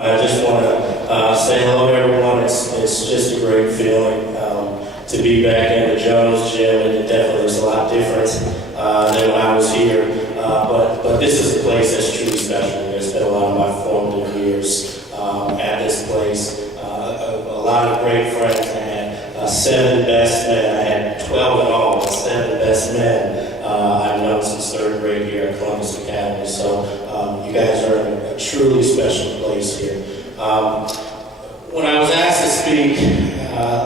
I just want to say hello to everyone. It's just a great feeling to be back in the Jones gym, and it definitely looks a lot different than when I was here. But this is a place that's truly special. I spent a lot of my formative years at this place. A lot of great friends. I had 7 best men. I had 12 in all, 7 best men I've known since 3rd grade here at Columbus Academy. So you guys are in a truly special place here. When I was asked to speak,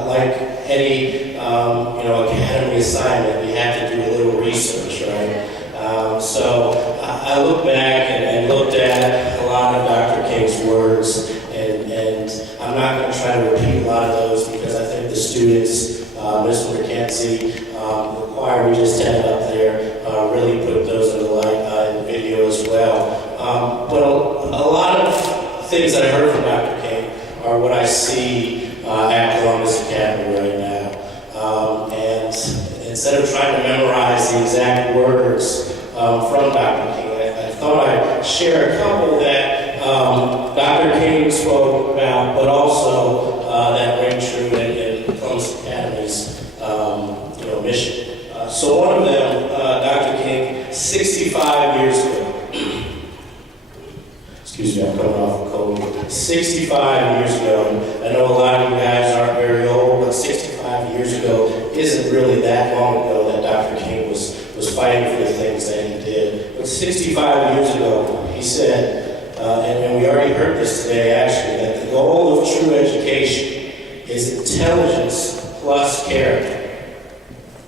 like any academy assignment, you have to do a little research, right? So I looked back and looked at a lot of Dr. King's words, and I'm not going to try to repeat a lot of those because I think the students, Mr. McKenzie, the choir we just had up there, really put those in the light in video as well. But a lot of things that I heard from Dr. King are what I see at Columbus Academy right now. And instead of trying to memorize the exact words from Dr. King, I thought I'd share a couple that Dr. King spoke about, but also that ring true in Columbus Academy's mission. So one of them, Dr. King, 65 years ago, excuse me, I'm coming off a cold. 65 years ago, I know a lot of you guys aren't very old, but 65 years ago isn't really that long ago that Dr. King was fighting for the things that he did. But 65 years ago, he said, and we already heard this today actually, that the goal of true education is intelligence plus character.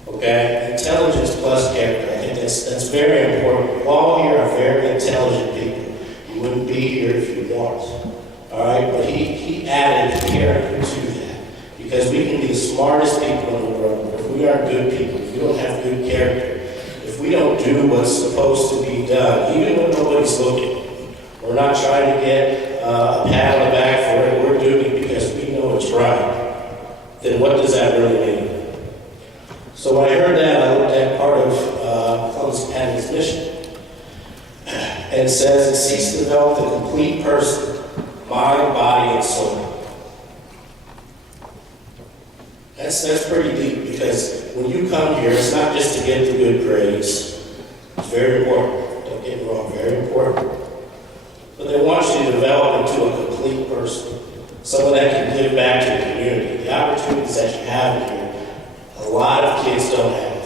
Okay? Intelligence plus character. I think that's very important. You all here are very intelligent people. You wouldn't be here if you weren't. All right? But he added character to that. Because we can be the smartest people in the world, but if we aren't good people, if we don't have good character, if we don't do what's supposed to be done, even when nobody's looking, we're not trying to get a pat on the back for it, we're doing it because we know it's right, then what does that really mean? So when I heard that, I looked at part of Columbus Academy's mission. And it says it seeks to develop the complete person, mind, body, and soul. That's pretty deep because when you come here, it's not just to get the good grades. It's very important. Don't get me wrong, very important. But they want you to develop into a complete person, someone that can give back to the community. The opportunities that you have here, a lot of kids don't have.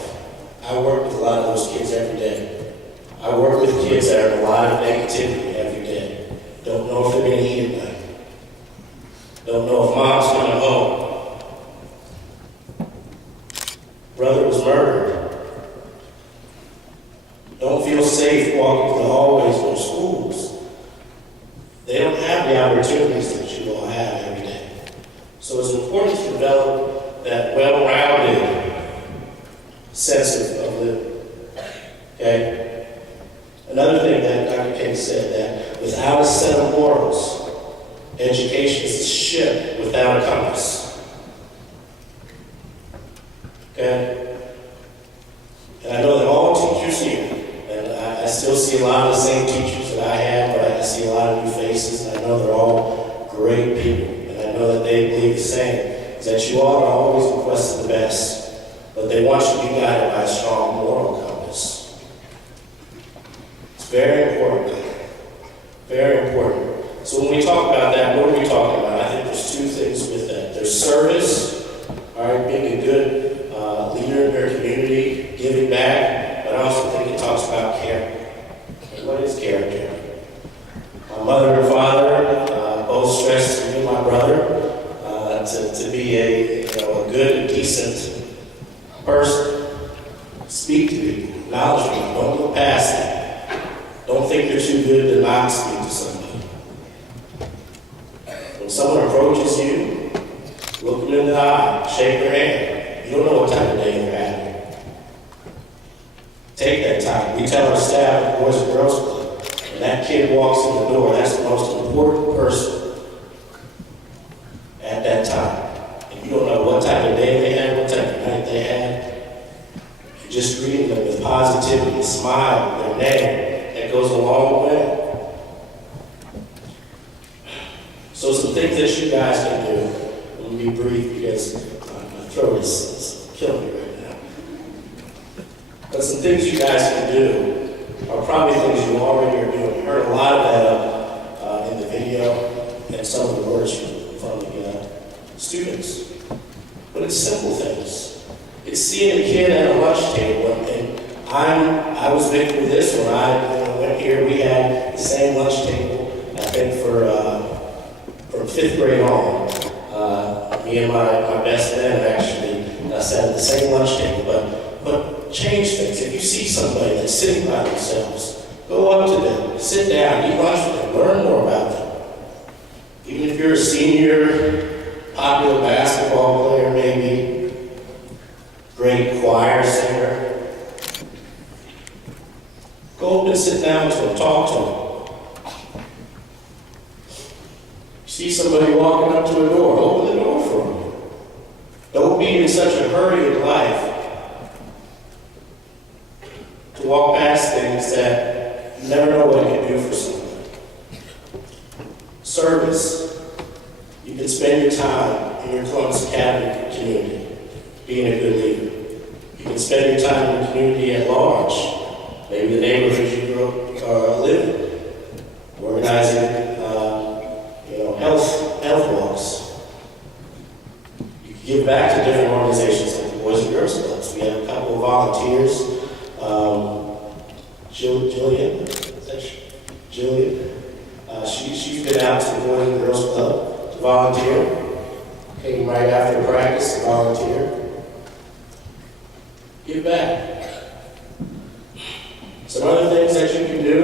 I work with a lot of those kids every day. I work with kids that are in a lot of negativity every day. Don't know if they're going to eat at night. Don't know if mom's coming home. Brother was murdered. Don't feel safe walking through the hallways of schools. They don't have the opportunities that you all have every day. So it's important to develop that well-rounded sense of living. Okay? Another thing that Dr. King said, that without a set of morals, education is a ship without a compass. Okay? And I know that all teachers here, and I still see a lot of the same teachers that I had, but I see a lot of new faces, and I know they're all great people, and I know that they believe the same, is that you all are always in quest of the best, but they want you to be guided by a strong moral compass. It's very important. Very important. So when we talk about that, what are we talking about? I think there's 2 things with that. There's service, all right, being a good leader in your community, giving back, but I also think it talks about character. And what is character? My mother and father both stressed to me and my brother to be a good and decent person. Speak to people, acknowledge people, don't go past that. Don't think you're too good to not speak to somebody. When someone approaches you, look them in the eye, shake their hand. You don't know what time of day they're having. Take that time. We tell our staff at the Boys and Girls Club, when that kid walks in the door, that's the most important person at that time. And you don't know what type of day they had, what type of night they had. You're just greeting them with positivity, a smile, their name. That goes a long way. So some things that you guys can do, let me be brief because my throat is killing me right now. But some things you guys can do are probably things you already are doing. You heard a lot of that in the video and some of the words from the students. But it's simple things. It's seeing a kid at a lunch table, and I was victim of this when I went here. We had the same lunch table, I think, from 5th grade on. Me and my best friend actually sat at the same lunch table, but change things. If you see somebody that's sitting by themselves, go up to them, sit down, eat lunch with them, learn more about them. Even if you're a senior, popular basketball player, maybe, great choir singer, go up and sit down to them, talk to them. See somebody walking up to a door, open the door for them. Don't be in such a hurry in life to walk past things that you never know what it can do for someone. Service. You can spend your time in your Columbus Academy community being a good leader. You can spend your time in the community at large, maybe the neighborhood you grew up living, organizing health walks. You can give back to different organizations like the Boys and Girls Clubs. We have a couple of volunteers. Jillian, she's been out to the Boys and Girls Club to volunteer. Came right after practice to volunteer. Give back. Some other things that you can do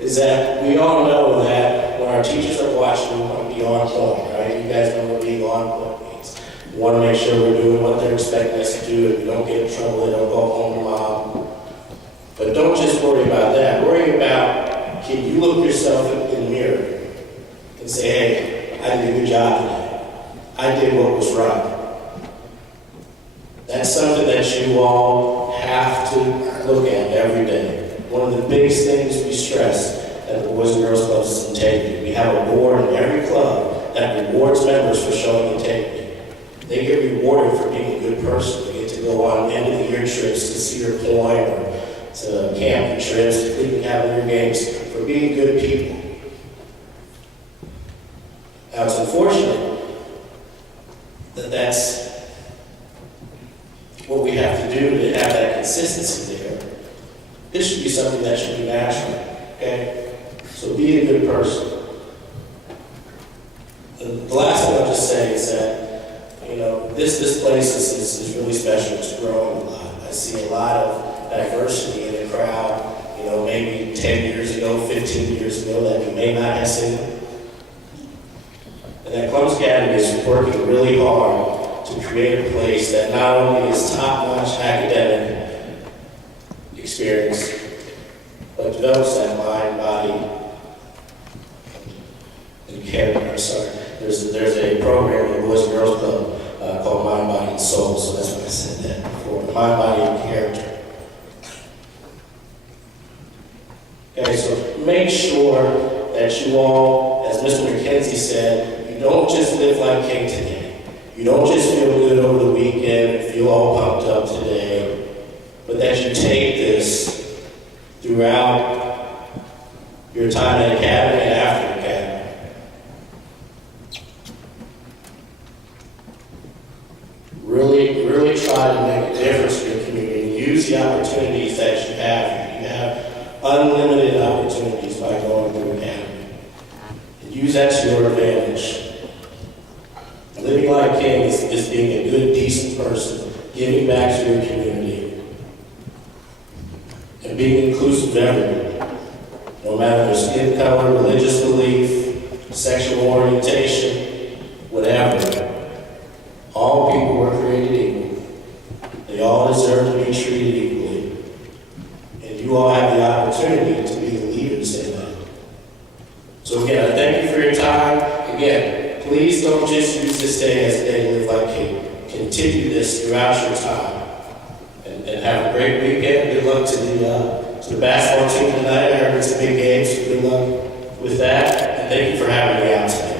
is that we all know that when our teachers are watching, we want to be on point, right? You guys know what being on point means. We want to make sure we're doing what they're expecting us to do. If we don't get in trouble, they don't go home to mom. But don't just worry about that. Worry about, can you look yourself in the mirror and say, hey, I did a good job today. I did what was right. That's something that you all have to look at every day. One of the biggest things we stress at the Boys and Girls Clubs is integrity. We have a board in every club that rewards members for showing integrity. They get rewarded for being a good person. They get to go on end-of-the-year trips to Cedar Point or to camping trips, to Cleveland Cavalier games, for being good people. Now, it's unfortunate that that's what we have to do to have that consistency there. This should be something that should be natural, okay? So be a good person. The last thing I'll just say is that, this place is really special. It's growing a lot. I see a lot of diversity in the crowd, maybe 10 years ago, 15 years ago, that we may not have seen. And that Columbus Academy is working really hard to create a place that not only is top-notch academic experience, but develops that mind, body, and character. There's a program in the Boys and Girls Club called Mind, Body, and Soul, so that's what I said that before. Mind, body, and character. Okay, so make sure that you all, as Mr. McKenzie said, you don't just live like king today. You don't just feel good over the weekend and feel all pumped up today, but that you take this throughout your time at Academy and after Academy. Really try to make a difference in your community and use the opportunities that you have here. You have unlimited opportunities by going through Academy. And use that to your advantage. Living like king is being a good, decent person, giving back to your community, and being inclusive of everyone, no matter their skin color, religious belief, sexual orientation, whatever. All people were created equal. They all deserve to be treated equally. And you all have the opportunity to be the leaders in that. So again, I thank you for your time. Again, please don't just use this day as a day to live like king. Continue this throughout your time. And have a great weekend. Good luck to the basketball team tonight. I heard it's a big game, so good luck with that. And thank you for having me out today.